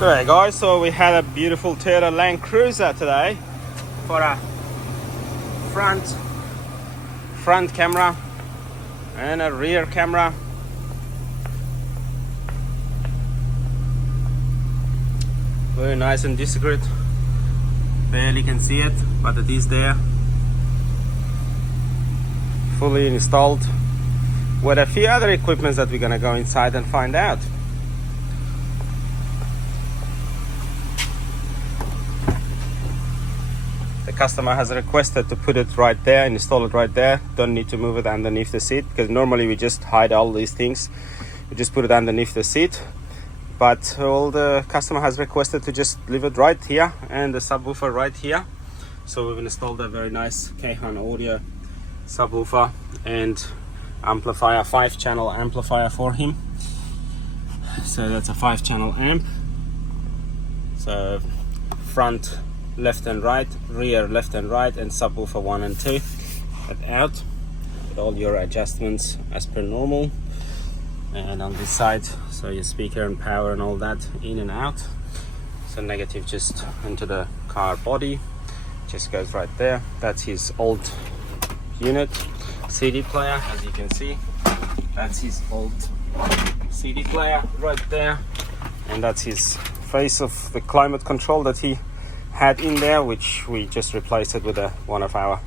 Alright guys, so we had a beautiful Toyota Land Cruiser today for a front camera and a rear camera. Very nice and discreet. Barely can see it, but it is there. Fully installed with a few other equipments that we're gonna go inside and find out. The customer has requested to put it right there, install it right there. Don't need to move it underneath the seat, because normally we just hide all these things. We just put it underneath the seat. But the customer has requested to just leave it right here and the subwoofer right here. So we've installed a very nice Kayhan Audio subwoofer and amplifier, 5-channel amplifier for him. So that's a 5-channel amp. So front left and right, rear left and right, and subwoofer 1 and 2 out with all your adjustments as per normal. And on this side, so your speaker and power and all that in and out. So negative just into the car body, just goes right there. That's his old unit CD player, as you can see. That's his old CD player right there, and that's his face of the climate control that he had in there, which we just replaced it with one of our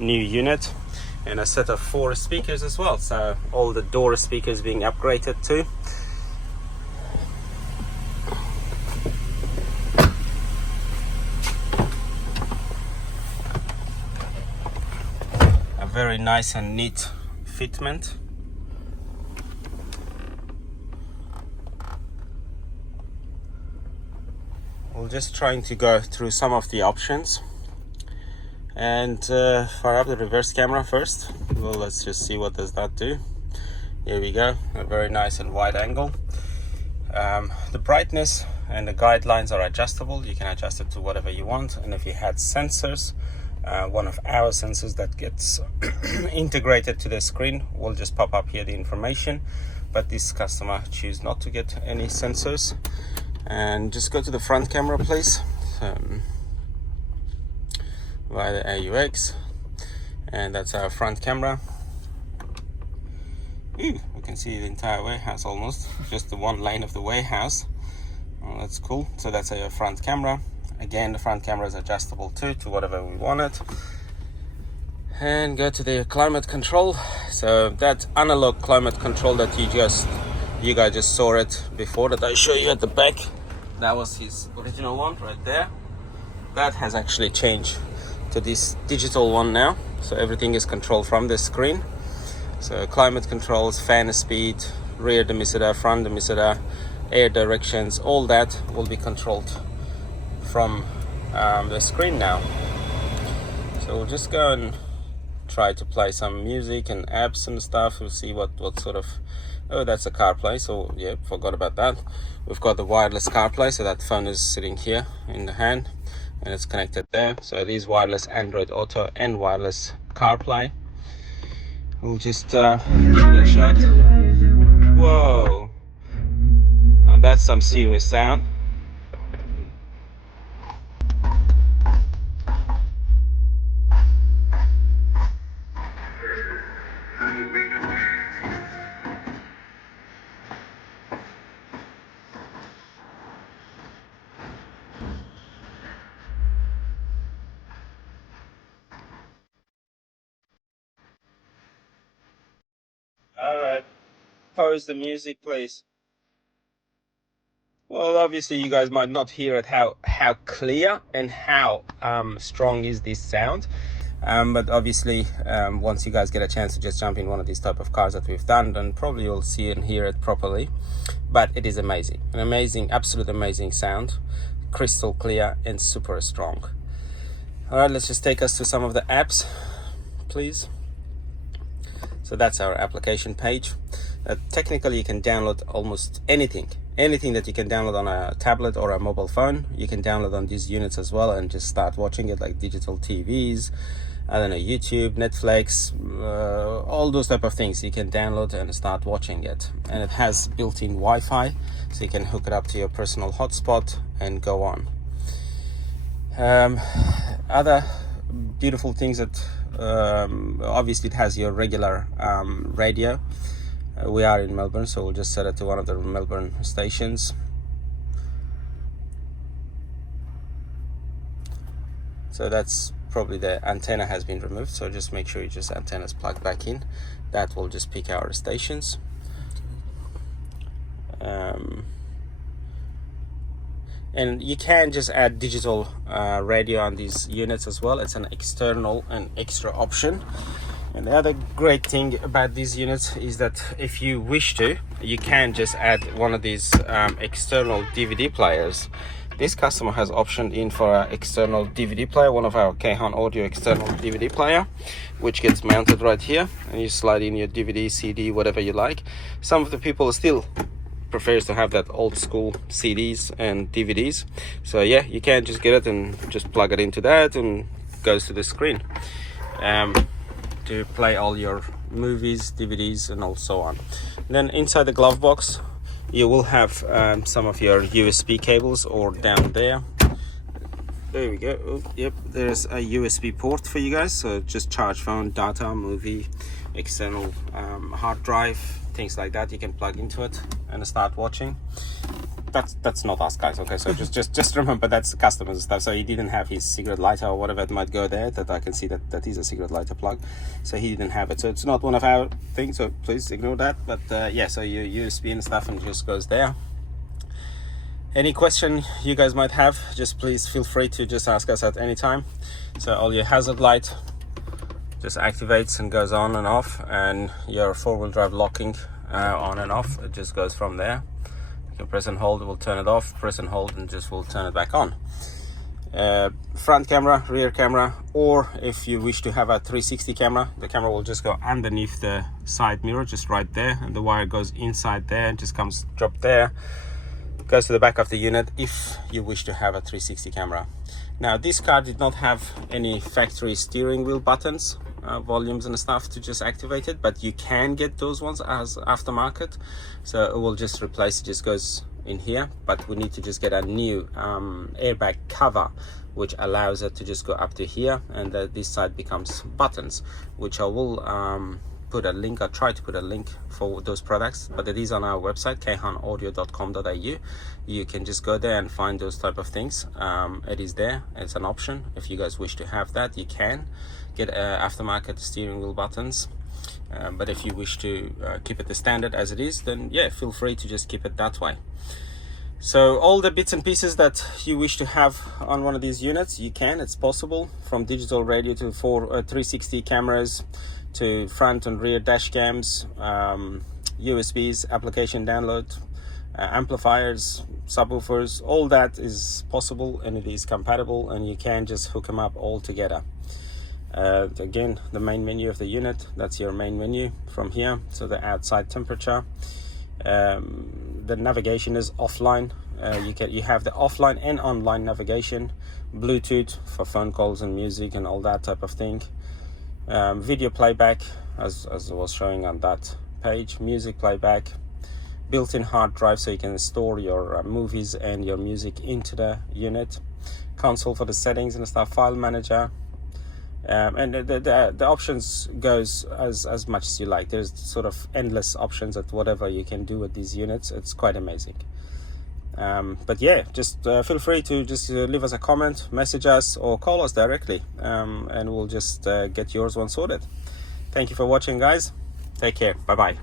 new unit, and a set of 4 speakers as well. So all the door speakers being upgraded too. A very nice and neat fitment. We're just trying to go through some of the options and fire up the reverse camera first. Well, let's just see what does that do. Here we go, a very nice and wide angle. The brightness and the guidelines are adjustable. You can adjust it to whatever you want. And if you had sensors, one of our sensors that gets integrated to the screen will just pop up here the information, but this customer choose not to get any sensors. And just go to the front camera, please, via the AUX, and that's our front camera. Ooh, we can see the entire warehouse almost, just the one lane of the warehouse. Oh, that's cool. So that's our front camera. Again, the front camera is adjustable too to whatever we want it. And go to the climate control. So that analog climate control that you guys just saw it before, that I show you at the back, that was his original one right there. That has actually changed to this digital one now, so everything is controlled from the screen. So climate controls, fan speed, rear demissider, front demissider, air directions, all that will be controlled from the screen now. So we'll just go and try to play some music and apps and stuff. We'll see what sort of... Oh, that's a CarPlay, so yeah, forgot about that. We've got the wireless CarPlay, so that phone is sitting here in the hand and it's connected there. So it is wireless Android Auto and wireless CarPlay. We'll just give it a shot. Whoa, now that's some serious sound. Alright, pause the music please. Well, obviously you guys might not hear it how clear and how strong is this sound. But obviously once you guys get a chance to just jump in one of these type of cars that we've done, then probably you'll see and hear it properly. But it is amazing, an amazing, absolute amazing sound, crystal clear and super strong. All right, let's just take us to some of the apps, please. So that's our application page. Technically you can download almost anything that you can download on a tablet or a mobile phone. You can download on these units as well and just start watching it, like digital TVs, I don't know, YouTube, Netflix, all those type of things you can download and start watching it. And it has built-in Wi-Fi, so you can hook it up to your personal hotspot and go on. Other beautiful things that obviously it has your regular radio. We are in Melbourne, so we'll just set it to one of the Melbourne stations. So that's probably the antenna has been removed, so just make sure you just antennas plugged back in. That will just pick our stations. And you can just add digital radio on these units as well. It's an external and extra option. And the other great thing about these units is that if you wish to, you can just add one of these external DVD players. This customer has optioned in for an external DVD player, one of our Kayhan Audio external DVD player, which gets mounted right here, and you slide in your DVD, CD, whatever you like. Some of the people still prefers to have that old school CDs and DVDs. So yeah, you can just get it and just plug it into that and goes to the screen to play all your movies, DVDs and all so on. And then inside the glove box you will have some of your USB cables, or down there. There we go. Oh, yep, there's a USB port for you guys, so just charge phone, data, movie, external hard drive, things like that. You can plug into it and start watching. That's not us guys, okay? So just remember that's the customer's stuff. So he didn't have his cigarette lighter or whatever it might go there, that I can see that is a cigarette lighter plug, so he didn't have it. So it's not one of our things, so please ignore that. But yeah, so your USB and stuff and just goes there. Any question you guys might have, just please feel free to just ask us at any time. So all your hazard light just activates and goes on and off, and your four-wheel drive locking on and off, it just goes from there. You can press and hold, it will turn it off, press and hold and just will turn it back on. Front camera, rear camera, or if you wish to have a 360 camera, the camera will just go underneath the side mirror, just right there, and the wire goes inside there and just comes drop there, goes to the back of the unit if you wish to have a 360 camera. Now this car did not have any factory steering wheel buttons, volumes and stuff to just activate it, but you can get those ones as aftermarket, so it will just replace, it just goes in here, but we need to just get a new airbag cover which allows it to just go up to here, and this side becomes buttons, which I will put a link, I'll try to put a link for those products, but it is on our website kayhanaudio.com.au. you can just go there and find those type of things. It is there, it's an option. If you guys wish to have that, you can get aftermarket steering wheel buttons, but if you wish to keep it the standard as it is, then yeah, feel free to just keep it that way. So all the bits and pieces that you wish to have on one of these units, you can, it's possible, from digital radio to 360 cameras, to front and rear dash cams, USBs, application download, amplifiers, subwoofers, all that is possible and it is compatible, and you can just hook them up all together. Again, the main menu of the unit, that's your main menu from here. So the outside temperature, the navigation is offline. You have the offline and online navigation, Bluetooth for phone calls and music and all that type of thing. Video playback, as I was showing on that page, music playback, built-in hard drive so you can store your movies and your music into the unit, console for the settings and stuff, file manager, and the options goes as much as you like. There's sort of endless options at whatever you can do with these units. It's quite amazing. But yeah, just feel free to just leave us a comment, message us or call us directly, and we'll just get yours one sorted. Thank you for watching guys, take care, bye bye.